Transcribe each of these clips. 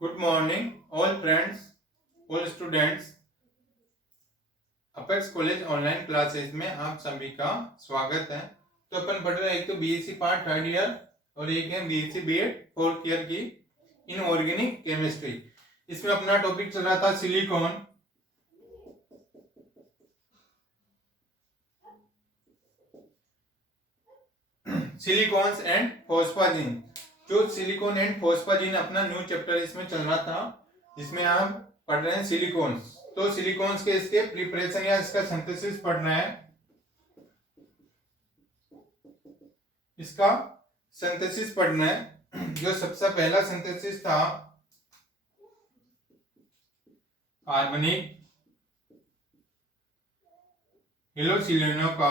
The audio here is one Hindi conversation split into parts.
Good morning all friends, all students. Apex college online classes में आप सभी का स्वागत है। तो अपन पढ़ रहे हैं, एक तो बीएससी पार्ट थर्ड ईयर और एक है बीएससी बीएड फोर्थ ईयर की इनऑर्गेनिक केमिस्ट्री। इसमें अपना टॉपिक चल रहा था सिलिकॉन, सिलिकॉन्स एंड फॉस्फाजिन। जो सिलिकॉन एंड फॉस्फाजिन अपना न्यू चैप्टर इसमें चल रहा था, जिसमें हम पढ़ रहे हैं सिलिकॉन्स। तो सिलिकॉन्स के इसके प्रिपरेशन या इसका सिंथेसिस पढ़ रहे हैं। इसका सिंथेसिस पढ़ना है। जो सबसे पहला सिंथेसिस था कार्बनिक हेलोसिलेनो का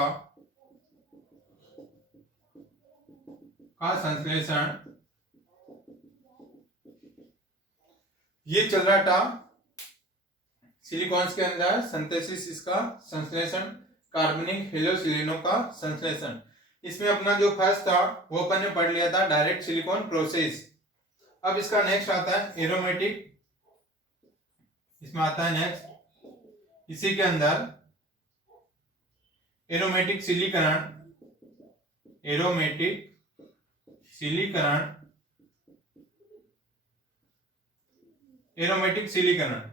संश्लेषण, ये चल रहा था सिलिकॉन्स के अंदर सिंथेसिस, इसका संश्लेषण, कार्बनिक हेलोसिलेनो का संश्लेषण। इसमें अपना जो फर्स्ट था वो अपन ने पढ़ लिया था डायरेक्ट सिलिकॉन प्रोसेस। अब इसका नेक्स्ट आता है एरोमेटिक। इसमें आता है नेक्स्ट, इसी के अंदर एरोमेटिक सिलीकरण, एरोमेटिक सिलीकरण, एरोमेटिक सिलीकरण।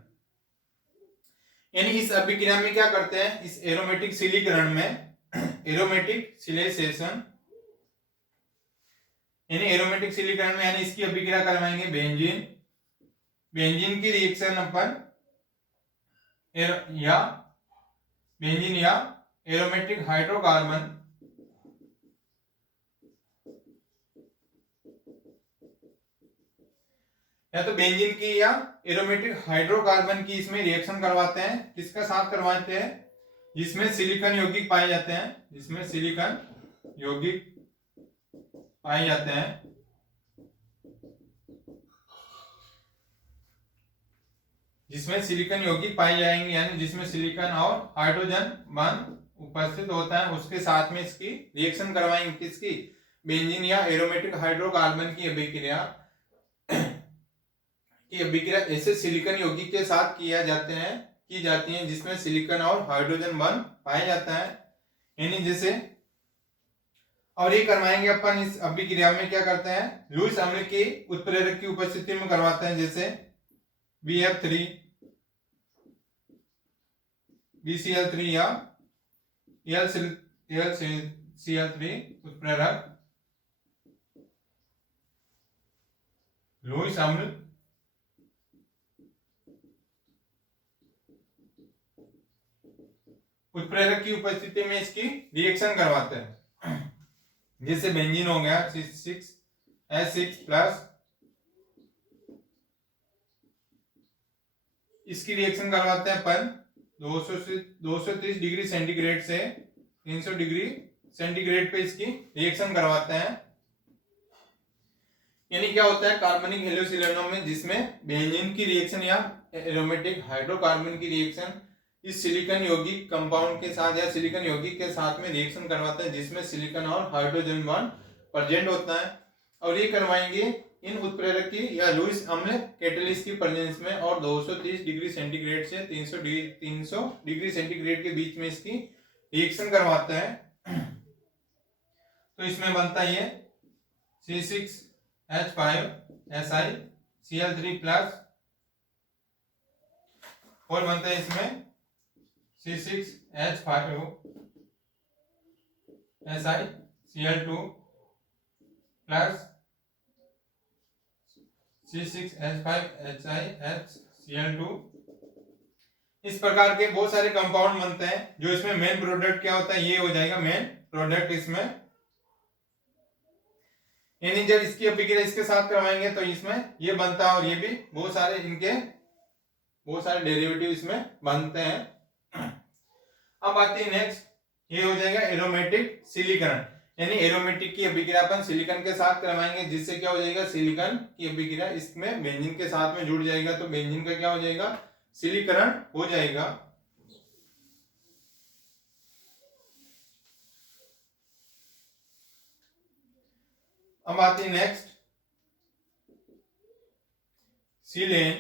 यानी इस अभिक्रिया में क्या करते हैं, इस एरोमेटिक सिलीकरण में एरोमेटिक सिलेसेशन, यानी एरोमेटिक सिलीकरण में यानी इसकी अभिक्रिया करवाएंगे बेंजीन। बेंजीन की रिएक्शन अपन या बेंजीन या एरोमेटिक हाइड्रोकार्बन, या तो बेंजीन की या एरोमेटिक हाइड्रोकार्बन की इसमें रिएक्शन करवाते हैं। किसका साथ करवाते हैं, जिसमें सिलिकॉन यौगिक पाए जाते हैं, जिसमें सिलिकॉन यौगिक पाए जाते हैं। जिसमें सिलिकॉन यौगिक पाए जाएंगे, यानी जिसमें सिलिकॉन और हाइड्रोजन बंध उपस्थित होता है, उसके साथ में इसकी रिएक्शन करवाएंगे। किसकी, बेंजीन या एरोमेटिक हाइड्रोकार्बन की अभिक्रिया ऐसे सिलिकॉन यौगिक के साथ की जाती है जिसमें सिलिकॉन और हाइड्रोजन बंध पाया जाता है, यानी जैसे। और ये करवाएंगे अपन इस अभिक्रिया में क्या करते हैं, लुईस अम्ल की उत्प्रेरक की उपस्थिति में करवाते हैं, जैसे BF3, BCl3 या AlCl3 उत्प्रेरक लुईस अम्ल उत्प्रेरक की उपस्थिति में इसकी रिएक्शन करवाते हैं। जैसे बेंजीन हो गया C6H6 प्लस, इसकी रिएक्शन करवाते हैं अपन 230 डिग्री सेंटीग्रेड से 300 डिग्री सेंटीग्रेड पे इसकी रिएक्शन करवाते हैं। यानी क्या होता है, कार्बनिक हेलोसिलेनो में जिसमें बेंजीन की रिएक्शन या एरोमेटिक हाइड्रोकार्बन की रिएक्शन इस सिलिकॉन यौगिक कंपाउंड के साथ या सिलिकॉन यौगिक के साथ में रिएक्शन करवाता है, जिसमें सिलिकॉन और हाइड्रोजन बॉन्ड प्रेजेंट होता है। और ये करवाएंगे इन उत्प्रेरक की या लुईस अम्ल कैटलिस्ट की प्रेजेंस में, और 230 डिग्री सेंटीग्रेड से 300 डिग्री सेंटीग्रेड के बीच में इसकी रिएक्शन करवाता है। तो इसमें बनता है ये C6H5SiCl3 प्लस, और बनता है इसमें C6H5SiCl2 प्लस C6H5HiHCl2। इस प्रकार के बहुत सारे कंपाउंड बनते हैं। जो इसमें मेन प्रोडक्ट क्या होता है, ये हो जाएगा मेन प्रोडक्ट इसमें। यानी जब इसकी अभिक्रिया इसके साथ करवाएंगे तो इसमें ये बनता है, और ये भी बहुत सारे डेरिवेटिव इसमें बनते हैं। अब आती है नेक्स्ट, ये हो जाएगा एरोमेटिक सिलीकरण। यानी एरोमेटिक की अभिक्रिया अपन सिलिकॉन के साथ करवाएंगे, जिससे क्या हो जाएगा, सिलिकॉन की अभिक्रिया इसमें बेंजीन के साथ में जुड़ जाएगा, तो बेंजीन का क्या हो जाएगा, सिलीकरण हो जाएगा। अब आती है नेक्स्ट सिलेन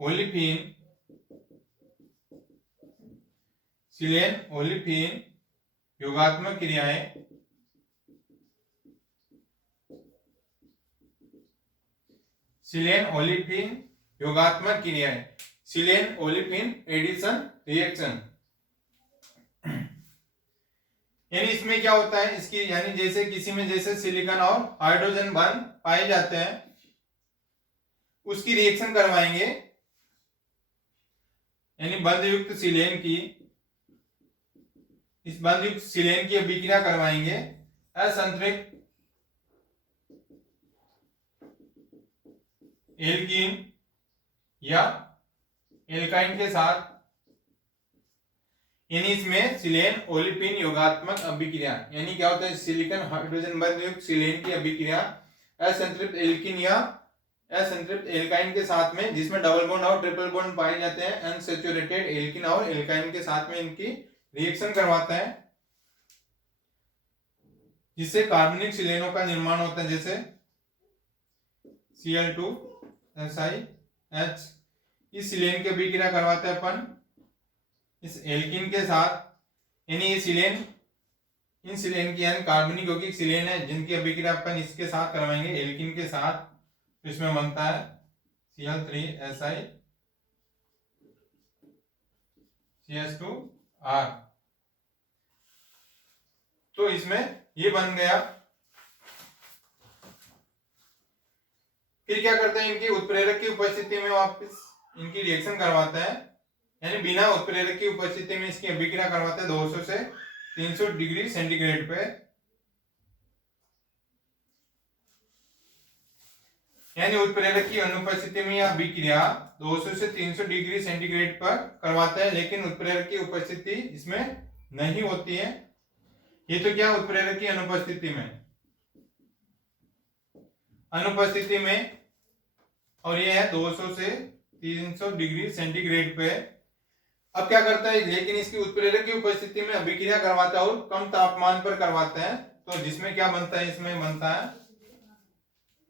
ओलिफिन सिलेन ओलिफिन योगात्मक क्रियाएं सिलेन ओलिफिन योगात्मक क्रियाएं सिलेन ओलिफिन एडिशन रिएक्शन। यानी इसमें क्या होता है, इसकी यानी जैसे किसी में जैसे सिलिकॉन और हाइड्रोजन बंध पाए जाते हैं उसकी रिएक्शन करवाएंगे, यानी बंध युक्त सिलेन की इस बंध युक्त सिलेन की अभिक्रिया करवाएंगे असंतृप्त एल्कीन या एल्काइन के साथ। यानी इसमें सिलेन ओलिफिन योगात्मक अभिक्रिया, यानी क्या होता है, सिलिकॉन हाइड्रोजन बंध युक्त सिलेन की अभिक्रिया असंतृप्त एल्कीन या असंतृप्त एल्काइन के साथ में, जिसमें डबल बॉन्ड और ट्रिपल बॉन्ड पाए जाते हैं, अनसैचुरेटेड एल्कीन और एल्काइन के साथ में इनकी रिएक्शन करवाता है, जिससे कार्बनिक सिलेनों का निर्माण होता है, जैसे Cl2SiH। इस सिलेन की अभिक्रिया करवाते हैं अपन इस एल्कीन के साथ, यानी ये सिलेन इन सिलेन की यानी कार्बनिक यौगिक सिलेन है जिनकी अभिक्रिया अपन इसके साथ करवाएंगे एल्कीन के साथ, तो इसमें बनता है Cl3SiCH2R। तो इसमें ये बन गया। फिर क्या करते हैं, इनकी उत्प्रेरक की उपस्थिति में वापस इनकी रिएक्शन करवाते हैं, यानी बिना उत्प्रेरक की उपस्थिति में इसकी अभिक्रिया करवाते हैं 200 से 300 डिग्री सेंटीग्रेड पे। यानी उत्प्रेरक की अनुपस्थिति में यह अभिक्रिया 200 से 300 डिग्री सेंटीग्रेड पर करवाते हैं, लेकिन उत्प्रेरक की उपस्थिति इसमें नहीं होती है। ये तो क्या उत्प्रेरक की अनुपस्थिति में और ये है 200 से 300 डिग्री सेंटीग्रेड पे। अब क्या करता है, लेकिन इसकी उत्प्रेरक की उपस्थिति में अभिक्रिया करवाता है और कम तापमान पर करवाते हैं, तो जिसमें क्या बनता है, इसमें बनता है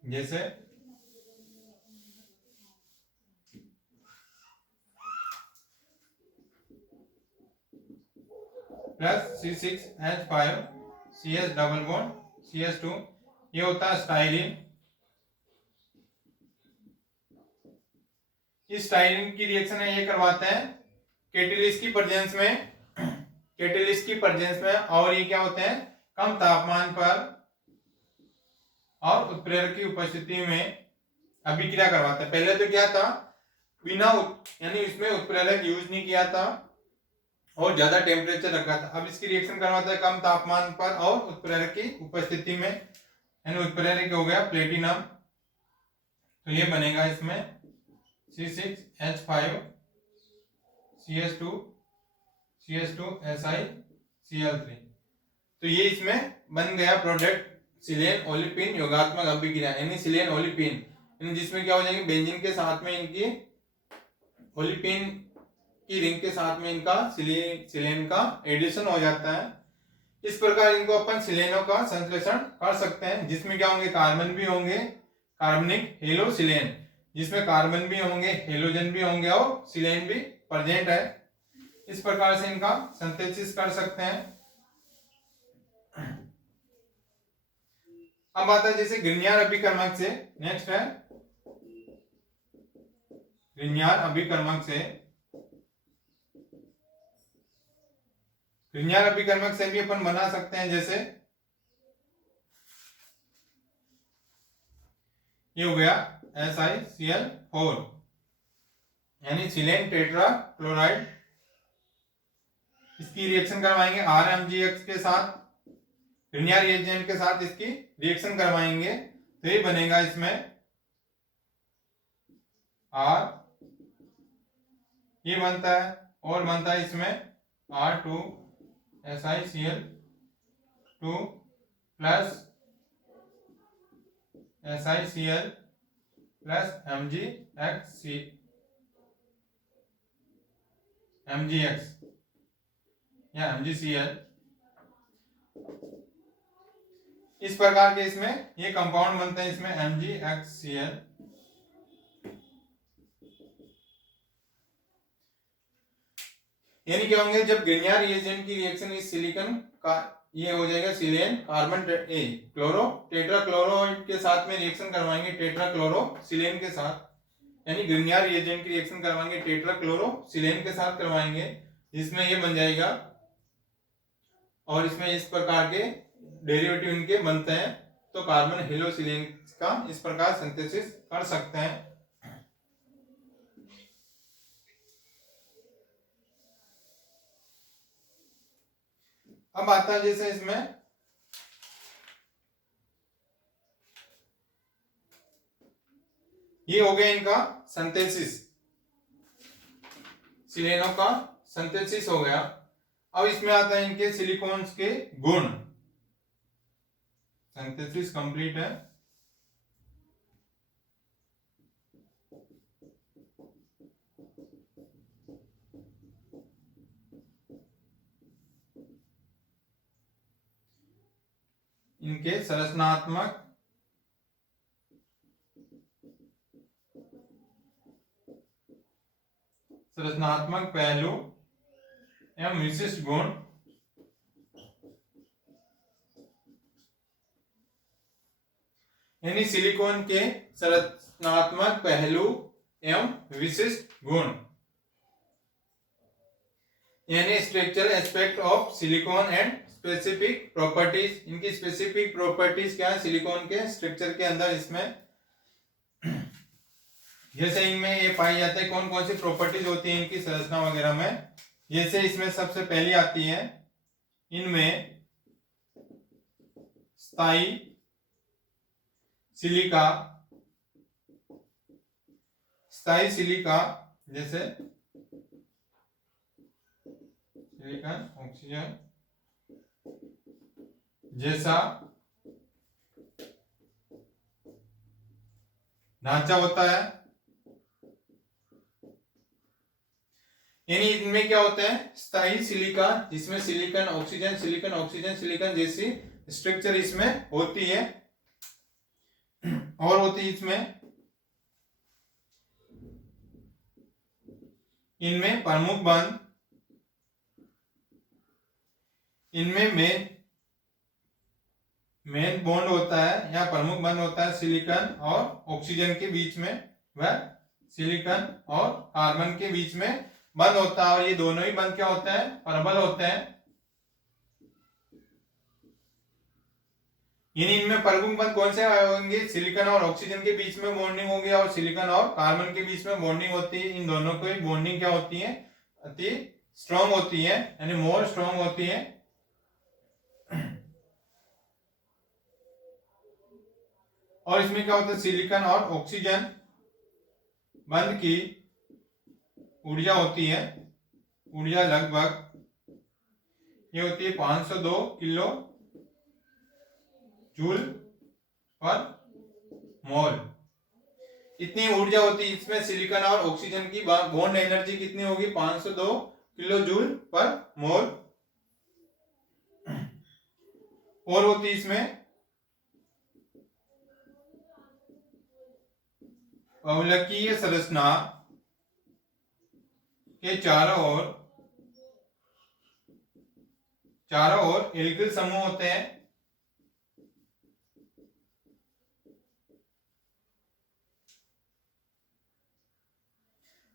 जैसे plus C6H5 CS double bond CH2, ये होता है स्टाइरिन। इस स्टाइरिन की रिएक्शन है ये करवाते हैं कैटेलिस्ट की प्रेजेंस में, और ये क्या होते हैं, कम तापमान पर और उत्प्रेरक की उपस्थिति में अभिक्रिया करवाता है। पहले तो क्या था, बिना यानी इसमें उत्प्रेरक यूज नहीं किया था और ज्यादा टेम्परेचर रखा था। अब इसकी रिएक्शन करवाता है कम तापमान पर और उत्प्रेरक की उपस्थिति में, यानी उत्प्रेरक हो गया प्लेटिनम, तो ये बनेगा इसमें C6H5 CH2SiCl3। तो ये इसमें बन गया प्रोडक्ट सिलेन ओलिफिन योगात्मक अभिक्रिया, यानी सिलेन ओलिफिन, यानी जिसमें क्या हो जाएंगे, बेंजीन के साथ में इनकी ओलिफिन की रिंग के साथ में इनका सिलेन का एडिशन हो जाता है। इस प्रकार इनको अपन सिलेनों का संश्लेषण कर सकते हैं, जिसमें क्या होंगे, कार्बन भी होंगे, कार्बनिक हेलो सिलेन, जिसमें कार्बन भी होंगे, हेलोजन भी होंगे और सिलेन भी प्रेजेंट है। इस प्रकार से इनका सिंथेसिस कर सकते हैं। अब आता है जैसे ग्रिग्नार अभिकर्मक से, नेक्स्ट है ग्रिग्नार अभिकर्मक से। ग्रिग्नार अभिकर्मक से भी अपन बना सकते हैं, जैसे ये हो गया SiCl4, यानी सिलेन टेट्रा क्लोराइड। इसकी रिएक्शन करवाएंगे RMgX के साथ, ग्रिग्नार रिएजेंट के साथ इसकी रिएक्शन करवाएंगे, तो ये बनेगा इसमें R, ये बनता है और बनता है इसमें R2SiCl2 plus SiCl plus MgX या MgCl। इस प्रकार के इसमें ये कंपाउंड बनते हैं, इसमें MgHCl। यानी क्या होंगे, जब ग्रिग्नार्ड रिएजेंट की रिएक्शन इस सिलिकॉन का ये हो जाएगा सिलियन कार्बन क्लोरो टेट्राक्लोराइड के साथ में रिएक्शन करवाएंगे टेट्राक्लोरोसिलेन के साथ, यानी ग्रिग्नार्ड रिएजेंट की रिएक्शन करवाएंगे टेट्राक्लोरोसिलेन के साथ करवाएंगे, जिसमें ये बन जाएगा, और इसमें इस प्रकार के डेरिवेटिव इनके बनते हैं, तो कार्बन हेलोसिलेन का इस प्रकार सिंथेसिस कर सकते हैं। अब आता है जैसे इसमें ये हो गया इनका सिंथेसिस, सिलेनों का सिंथेसिस हो गया। अब इसमें आता है इनके सिलिकॉन्स के गुण। सिंथेसिस कंप्लीट है। इनके संरचनात्मक पहलू एवं विशिष्ट गुण। यानी सिलिकॉन के संरचनात्मक पहलू एवं विशिष्ट गुण, यानी structural aspect of silicon and specific properties. इनकी स्पेसिफिक प्रॉपर्टीज क्या है सिलिकॉन के स्ट्रक्चर के अंदर, इसमें जैसे इनमें ये पाई जाते हैं, कौन कौन सी प्रॉपर्टीज होती है इनकी संरचना वगैरह में। जैसे इसमें सबसे पहली आती है, इनमें स्थायी सिलिका, जैसे सिलिकॉन ऑक्सीजन जैसा ढांचा होता है। यानी इनमें क्या होता है, स्थायी सिलिका, जिसमें सिलिकॉन ऑक्सीजन जैसी स्ट्रक्चर इसमें होती है, और होती है इसमें इनमें प्रमुख बंध, इनमें मेन बॉन्ड होता है या प्रमुख बंध होता है सिलिकॉन और ऑक्सीजन के बीच में, वह सिलिकॉन और कार्बन के बीच में बंद होता है, और ये दोनों ही बंद क्या होते हैं, प्रबल होते हैं। इनमें प्रमुख बंध कौन से होंगे, सिलिकॉन और ऑक्सीजन के बीच में बॉन्डिंग होगी, और सिलिकॉन और कार्बन के बीच में बॉन्डिंग होती है। इन दोनों की बॉन्डिंग क्या होती है, अति स्ट्रॉन्ग होती है, यानी मोर स्ट्रॉन्ग होती है। और इसमें क्या होता है, सिलिकॉन और ऑक्सीजन बंध की ऊर्जा होती है, ऊर्जा लगभग ये होती है 502 किलो जूल पर मोल। इतनी ऊर्जा होती है इसमें, सिलिकॉन और ऑक्सीजन की बॉन्ड एनर्जी कितनी होगी, 502 किलो जूल पर मोल। और होती है इसमें बहुलकीय संरचना के चारों ओर एल्किल समूह होते हैं।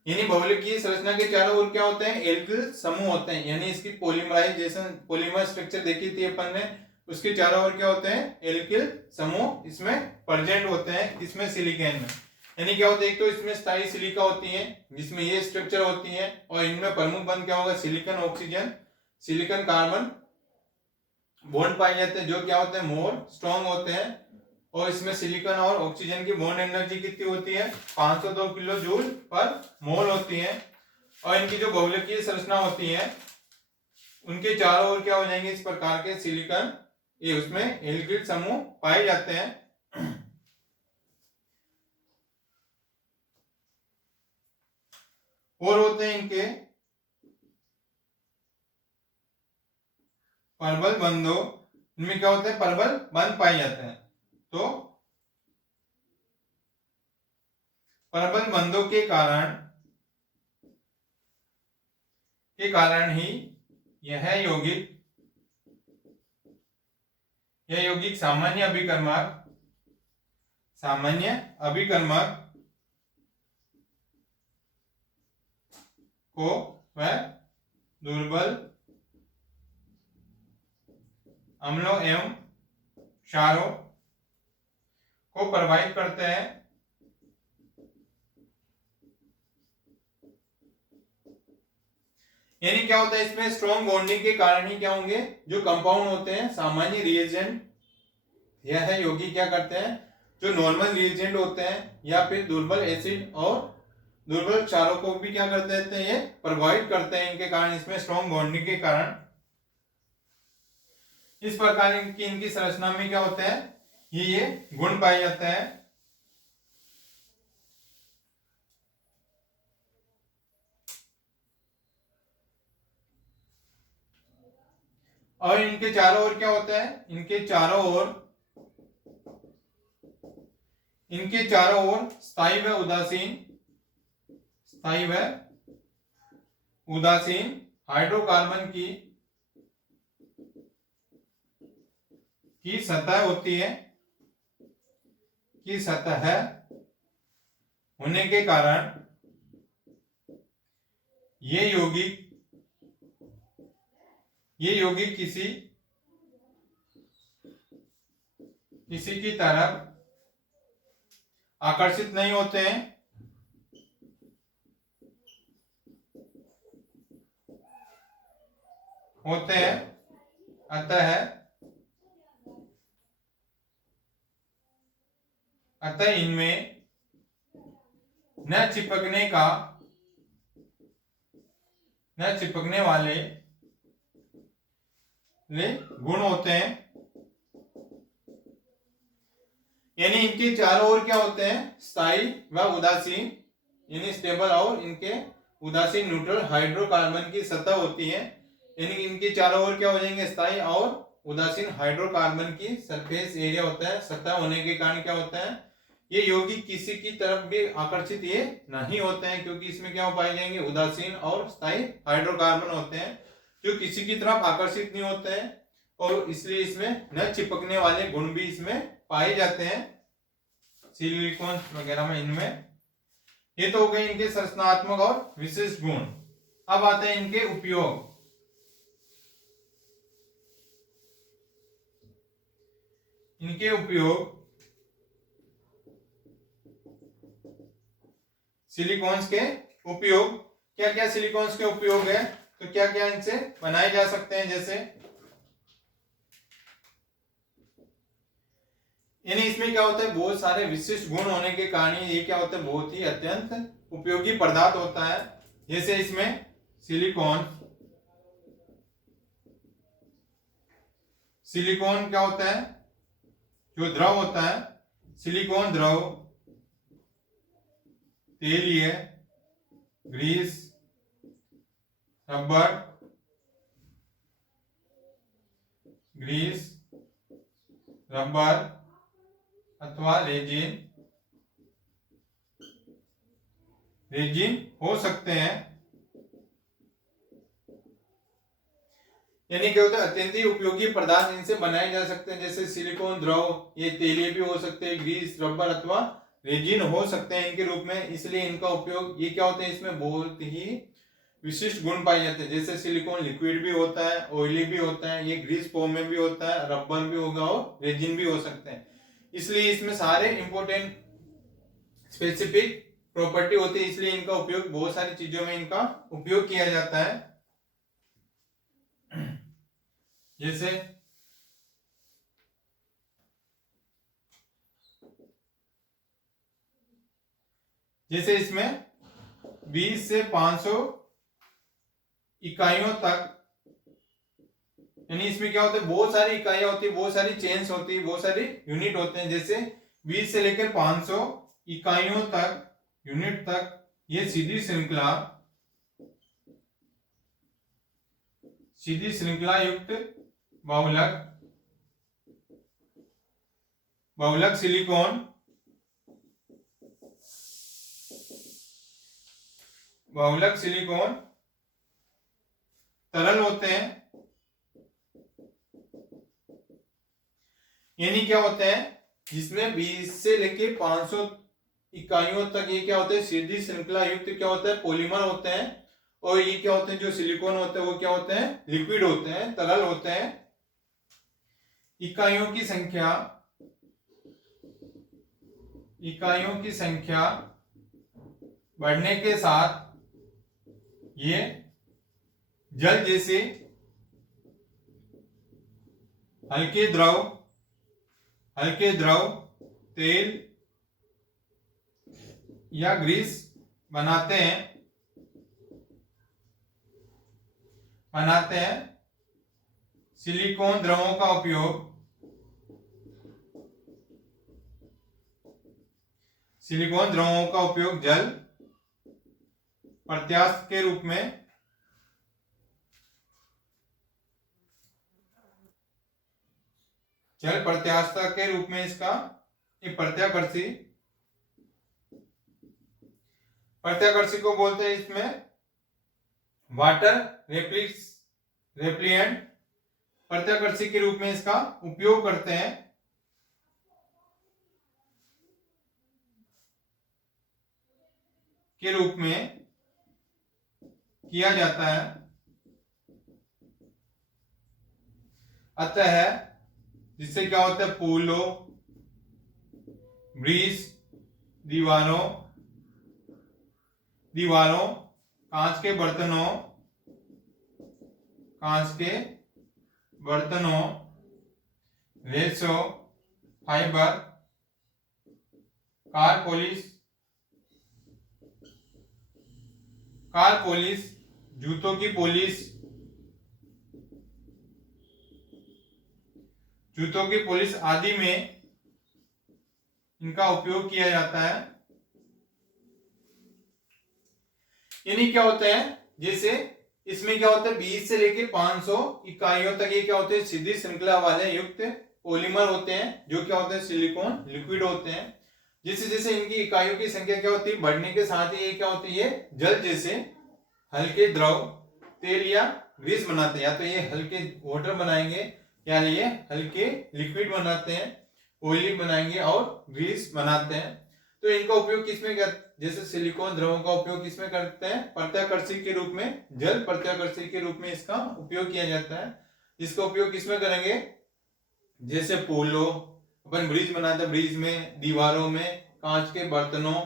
यानी बहुलकीय संरचना के चारों ओर क्या होते हैं, एल्किल समूह होते हैं, यानी इसकी पॉलीमराइजेशन पॉलीमर स्ट्रक्चर देखी थी अपन ने, उसके चारों ओर क्या होते हैं, एल्किल समूह इसमें प्रेजेंट होते हैं, इसमें सिलिकॉन में। यानी क्या होता है, एक तो इसमें स्थायी सिलिका होती है जिसमें ये स्ट्रक्चर होती है, और इनमें प्रमुख बंध क्या होगा, silicon oxygen silicon carbon bond पाए जाते हैं, जो क्या होते हैं, मोर स्ट्रॉन्ग होते हैं। और इसमें सिलिकॉन और ऑक्सीजन की बॉन्ड एनर्जी कितनी होती है, 502 किलो जूल पर मोल होती है। और इनकी जो बहुलकीय संरचना होती है, उनके चारों ओर क्या हो जाएंगे, इस प्रकार के सिलिकॉन ये उसमें एल्किल समूह पाए जाते हैं। और होते हैं इनके प्रबल बंधों इनमें क्या होता है, परबल बंद पाए जाते हैं। तो परबल बंधों के कारण ही यह यौगिक सामान्य अभिकर्मक को वह दुर्बल अम्लों एवं क्षारों को प्रभावित करते हैं। यानी क्या होता है, इसमें स्ट्रॉन्ग बॉन्डिंग के कारण ही क्या होंगे, जो कंपाउंड होते हैं सामान्य रिएजेंट, यह है यौगिक क्या करते हैं, जो नॉर्मल रिएजेंट होते हैं या फिर दुर्बल एसिड और दुर्बल क्षारों को भी क्या करते रहते हैं, ये प्रभावित करते हैं इनके कारण, इसमें स्ट्रॉन्ग बॉन्डिंग के कारण। इस प्रकार की इनकी संरचना में क्या होता है, ये गुण पाए जाते हैं। और इनके चारों ओर क्या होता है, इनके चारों ओर स्थायी व उदासीन हाइड्रोकार्बन की सतह होती है, की सतह होने के कारण ये यौगिक किसी की तरफ आकर्षित नहीं होते हैं, अतः इनमें न चिपकने वाले गुण होते हैं। यानी इनके चारों ओर क्या होते हैं, स्थायी व उदासीन, यानी स्टेबल और इनके उदासीन न्यूट्रल हाइड्रोकार्बन की सतह होती है। यानी इनके चारों ओर क्या हो जाएंगे, स्थायी और उदासीन हाइड्रोकार्बन की सरफेस एरिया होता है। सतह होने के कारण क्या होता है, ये यौगिक किसी की तरफ भी आकर्षित ये नहीं होते हैं, क्योंकि इसमें क्या हो पाए जाएंगे, उदासीन और स्थायी हाइड्रोकार्बन होते हैं जो किसी की तरफ आकर्षित नहीं होते हैं, और इसलिए इसमें न चिपकने वाले गुण भी इसमें पाए जाते हैं सिलिकॉन वगैरह में। इनमें ये तो हो गए इनके संरचनात्मक और विशिष्ट गुण। अब आते हैं इनके उपयोग। सिलिकॉन्स के उपयोग, क्या क्या सिलिकॉन्स के उपयोग है, तो क्या क्या इनसे बनाए जा सकते हैं। जैसे यानी इसमें क्या होता है, बहुत सारे विशिष्ट गुण होने के कारण ये क्या होता है, बहुत ही अत्यंत उपयोगी पदार्थ होता है। जैसे इसमें सिलिकॉन क्या होता है, जो द्रव होता है, सिलिकॉन द्रव तेलीय, ग्रीस, रबर, अथवा रेजिन हो सकते हैं। यानी क्या होता है, अत्यंत ही उपयोगी पदार्थ इनसे बनाए जा सकते हैं। जैसे सिलिकॉन द्रव, ये तेलीय भी हो सकते हैं, ग्रीस, रबर अथवा रेजिन हो सकते हैं इनके रूप में। इसलिए इनका उपयोग ये क्या होता है, इसमें बहुत ही विशिष्ट गुण पाए जाते हैं। जैसे सिलिकॉन लिक्विड भी होता है, ऑयली भी होता है, ये ग्रीस फॉर्म में भी होता है, रबर भी होगा और रेजिन भी हो सकते हैं। इसलिए इसमें सारे इंपॉर्टेंट स्पेसिफिक प्रॉपर्टी होती है, इसलिए इनका उपयोग बहुत सारी चीजों में इनका उपयोग किया जाता है। जैसे इसमें 20 से 500 इकाइयों तक, यानी इसमें क्या होता है, बहुत सारी इकाइयां होती है, बहुत सारी चेन्स होती है, बहुत सारी यूनिट होते हैं। जैसे 20 से लेकर 500 इकाइयों तक, यूनिट तक ये सीधी श्रृंखला युक्त बहुलक बहुलक सिलिकॉन तरल होते हैं, यानी क्या होते हैं जिसमें 20 से लेके 500 इकाइयों तक ये क्या होते हैं सीधी श्रृंखला युक्त क्या होता है पॉलीमर होते हैं। और ये क्या होते हैं जो सिलिकॉन होते हैं वो क्या होते हैं लिक्विड होते हैं, तरल होते हैं। इकाइयों की संख्या बढ़ने के साथ ये जल जैसे हल्के द्रव तेल या ग्रीस बनाते हैं। सिलिकॉन द्रवों का उपयोग जल प्रत्यास्थ के रूप में इसका प्रत्याकर्षी को बोलते हैं। इसमें वाटर रेप्लिएंट प्रत्याकर्षी के रूप में इसका उपयोग करते हैं। किया जाता है। अतः जिससे क्या होता है पुलों, ब्रिज, दीवारों, कांच के बर्तनों, रेशों, फाइबर, कार पॉलिश, जूतों की पॉलिश आदि में इनका उपयोग किया जाता है। यानी क्या होता है जैसे इसमें क्या होता है 20 से लेकर 500 इकाइयों तक ये क्या होते हैं सीधी श्रृंखला वाले युक्त पॉलीमर होते हैं जो क्या होते हैं सिलिकॉन लिक्विड होते हैं। जैसे जैसे इनकी इकाइयों की संख्या क्या होती है बढ़ने के साथ ही ये क्या होती है जल जैसे हल्के द्रव तेल या ग्रीस बनाते हैं। या तो ये हल्के वाटर बनाएंगे या ये हल्के लिक्विड बनाते हैं, ऑयली बनाएंगे और ग्रीस बनाते हैं। तो इनका उपयोग किसमें जैसे सिलिकॉन द्रवों का उपयोग किसमें करते हैं प्रत्याकर्षी के रूप में, जल प्रत्याकर्षी के रूप में इसका उपयोग किया जाता है। इसका उपयोग किसमें करेंगे जैसे पोलो अपन ब्रिज बनाते हैं, ब्रिज में, दीवारों में, कांच के बर्तनों,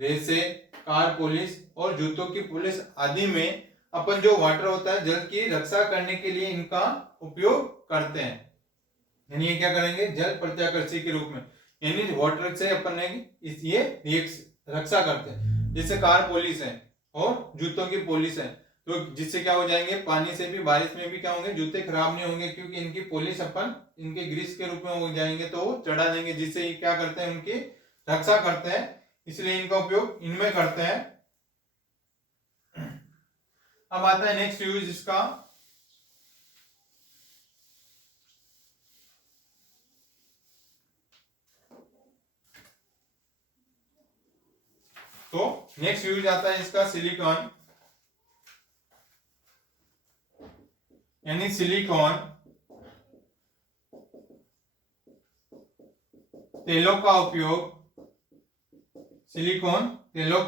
रेसे, कार पॉलिश और जूतों की पॉलिश आदि में अपन जो वाटर होता है जल की रक्षा करने के लिए इनका उपयोग करते हैं। यानी ये क्या करेंगे जल प्रत्याकर्षी के रूप में, यानी वाटर से अपन ये रक्षा करते हैं। जैसे कार पॉलिश है और जूतों की पॉलिश है तो जिससे क्या हो जाएंगे पानी से भी बारिश में भी क्या होंगे जूते खराब नहीं होंगे क्योंकि इनकी पॉलिश अपन इनके ग्रीस के रूप में हो जाएंगे तो वो चढ़ा देंगे जिससे ये क्या करते हैं उनकी रक्षा करते हैं, इसलिए इनका उपयोग इनमें करते हैं। अब आता है नेक्स्ट यूज इसका, तो नेक्स्ट यूज आता है इसका सिलिकॉन, यानी सिलिकॉन तेलों का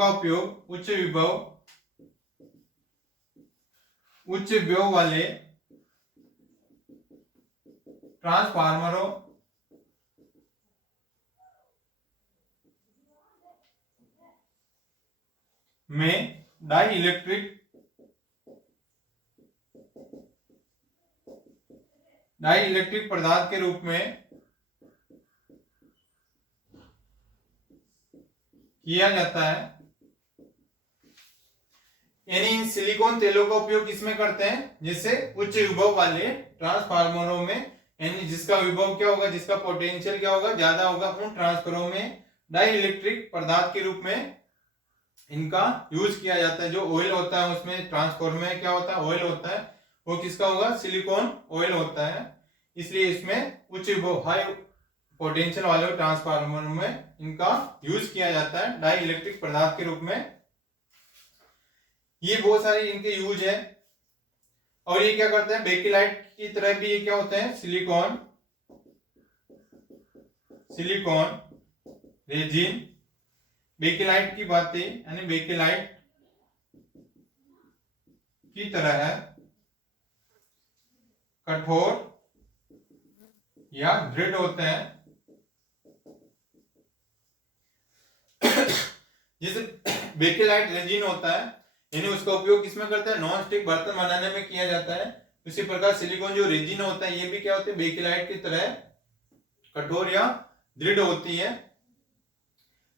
उपयोग उच्च विभव वाले ट्रांसफार्मरों में डाई इलेक्ट्रिक पदार्थ के रूप में किया जाता है। यानी सिलिकॉन तेलों का उपयोग किसमें करते हैं जिससे उच्च विभव वाले ट्रांसफार्मरों में, यानी जिसका विभव क्या होगा जिसका पोटेंशियल क्या होगा ज्यादा होगा उन ट्रांसफार्मरों में डाई इलेक्ट्रिक पदार्थ के रूप में इनका यूज किया जाता है। जो ऑयल होता है उसमें ट्रांसफार्मर में क्या होता है ऑयल होता है वो किसका होगा सिलिकॉन ऑयल होता है। इसलिए इसमें उच्च विभव हाई पोटेंशियल वाले ट्रांसफार्मर में इनका यूज किया जाता है डाई इलेक्ट्रिक पदार्थ के रूप में। ये बहुत सारे इनके यूज है। और ये क्या करते हैं, बेकिलाइट की तरह भी ये क्या होते हैं, सिलिकॉन रेजिन। बेकिलाइट की बातें यानी बेकिलाइट की तरह है कठोर या दृढ़ होते हैं। जैसे बेकिलाइट रेजिन होता है, यानी उसका उपयोग किसमें करते हैं, नॉन स्टिक बर्तन बनाने में किया जाता है। उसी प्रकार सिलिकॉन जो रेजिन होता है ये भी क्या होते हैं, बेकिलाइट की तरह कठोर या दृढ़ होती है।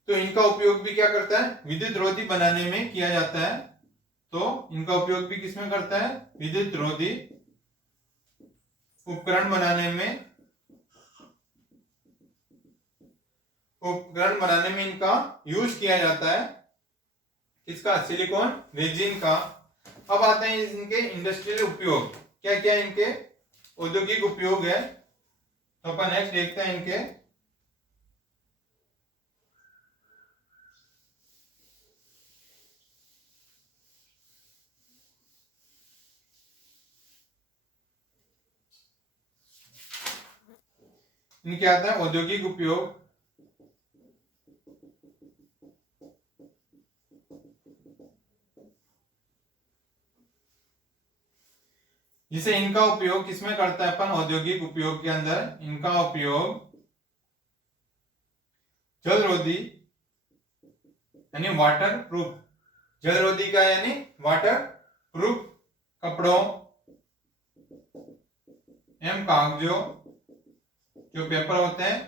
तो इनका उपयोग भी क्या करता है, विद्युत रोधी बनाने में किया जाता है। तो इनका उपयोग भी किसमें करता है, विद्युत रोधी उपकरण बनाने में इनका यूज किया जाता है। किसका, सिलिकॉन रेजिन का। अब आते हैं इनके इंडस्ट्रियल उपयोग, क्या क्या इनके औद्योगिक उपयोग है। तो अपन नेक्स्ट देखते हैं इनके। इनके आता है औद्योगिक उपयोग। जिसे इनका उपयोग किसमें करता है अपन, औद्योगिक उपयोग के अंदर इनका उपयोग जलरोधी यानी वाटर प्रूफ, जलरोधी का यानी वाटर प्रूफ कपड़ों एवं कागजों, जो पेपर होते हैं,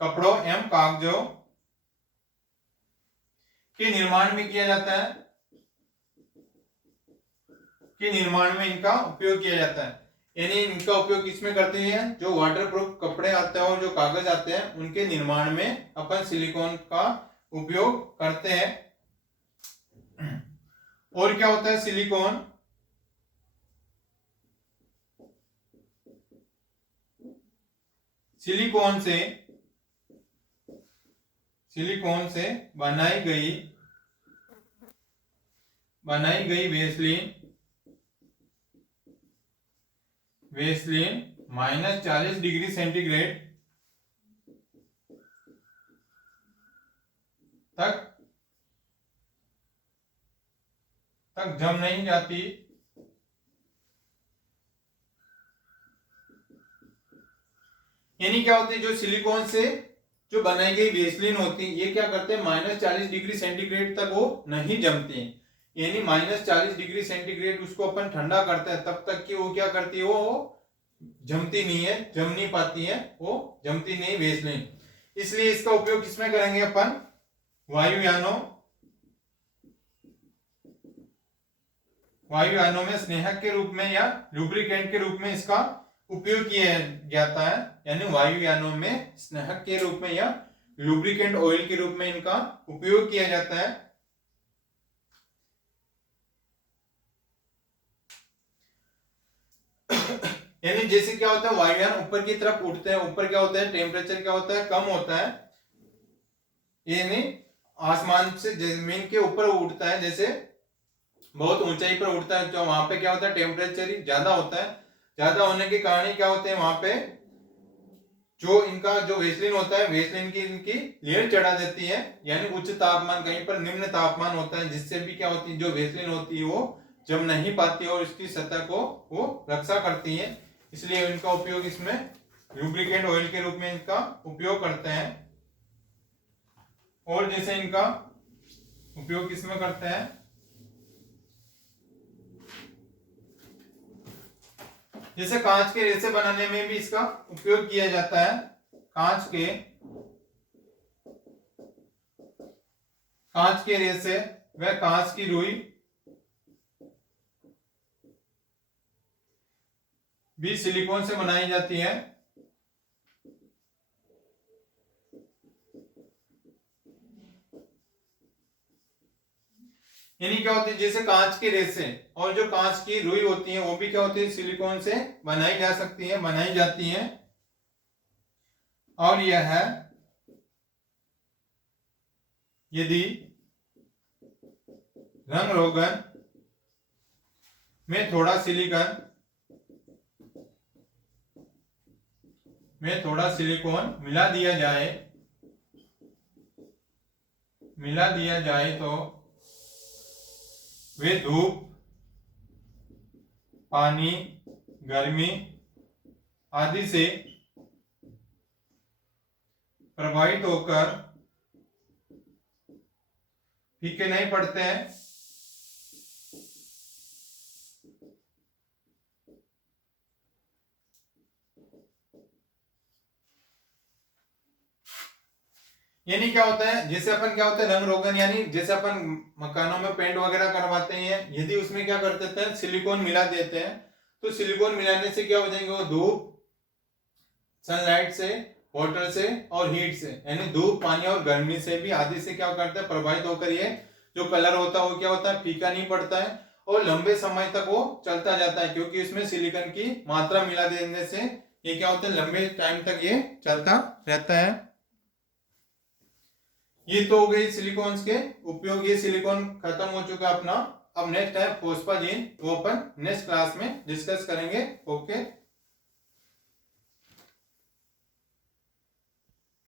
कपड़ों एवं कागजों के निर्माण में किया जाता है, के निर्माण में इनका उपयोग किया जाता है। यानी इनका उपयोग किसमें करते हैं, जो वाटर प्रूफ कपड़े आते हैं और जो कागज आते हैं उनके निर्माण में अपन सिलिकॉन का उपयोग करते हैं। और क्या होता है, सिलिकॉन से बनाई गई वेसलिन -40 डिग्री सेंटीग्रेड तक जम नहीं जाती। यानी क्या होती है, जो सिलिकॉन से जो बनाई गई वेसलिन होती है ये क्या करते हैं, -40 डिग्री सेंटीग्रेड तक वो नहीं जमती है। यानी -40 डिग्री सेंटीग्रेड उसको अपन ठंडा करते हैं तब तक कि वो क्या करती है, वो जमती नहीं है, जम नहीं पाती है, वो जमती नहीं वेसलिन। इसलिए इसका उपयोग किसमें करेंगे अपन, वायुयानों में स्नेहक के रूप में या लुब्रिकेंट के रूप में इसका उपयोग किया जाता है। यानी वायुयानों में स्नेहक के रूप में या लुब्रिकेंट ऑयल के रूप में इनका उपयोग किया जाता है। यानी जैसे क्या होता है, वायुयान ऊपर की तरफ उठते हैं, ऊपर क्या होता है, टेम्परेचर क्या होता है, कम होता है। यानी आसमान से जमीन के ऊपर उठता है, जैसे बहुत ऊंचाई पर उठता है तो वहां पे क्या होता है, टेम्परेचर ज्यादा होता है। ज्यादा होने के कारण क्या होते हैं, वहां पे जो इनका जो वेसलिन होता है, वेसलिन की इनकी लेयर चढ़ा देती है। यानी उच्च तापमान, कहीं पर निम्न तापमान होता है, जिससे भी क्या होती है, जो वेसलिन होती है वो जम नहीं पाती और इसकी सतह को वो रक्षा करती है। इसलिए इनका उपयोग इसमें लुब्रिकेंट ऑयल के रूप में इनका उपयोग करते हैं। और जैसे इनका उपयोग किसमें करते हैं, जैसे कांच के रेसे बनाने में भी इसका उपयोग किया जाता है। कांच के रेसे व कांच की रुई भी सिलिकॉन से बनाई जाती है। यानी क्या होती है, जैसे कांच के रेसे और जो कांच की रुई होती है वो भी क्या होती है, सिलिकॉन से बनाई जाती है। और यह है यदि रंग रोगन में थोड़ा सिलिकॉन मिला दिया जाए तो वे धूप, पानी, गर्मी आदि से प्रभावित होकर फीके नहीं पड़ते हैं। यानी क्या होता है, जैसे अपन क्या होता है रंग रोगन, यानी जैसे अपन मकानों में पेंट वगैरह करवाते हैं, यदि उसमें क्या कर देते हैं सिलिकॉन मिला देते हैं, तो सिलिकॉन मिलाने से क्या हो जाएंगे वो धूप, सनलाइट से, वाटर से और हीट से, यानी धूप, पानी और गर्मी से भी आदि से क्या करते हैं प्रभावित होकर ये जो कलर होता है वो क्या होता है फीका नहीं पड़ता है और लंबे समय तक वो चलता जाता है, क्योंकि इसमें सिलिकॉन की मात्रा मिला देने से ये क्या होता है लंबे टाइम तक ये चलता रहता है। ये तो हो गई सिलिकॉन्स के उपयोग। ये सिलिकॉन खत्म हो चुका अपना। अब नेक्स्ट है फोस्फाजीन, वो अपन नेक्स्ट क्लास में डिस्कस करेंगे। ओके।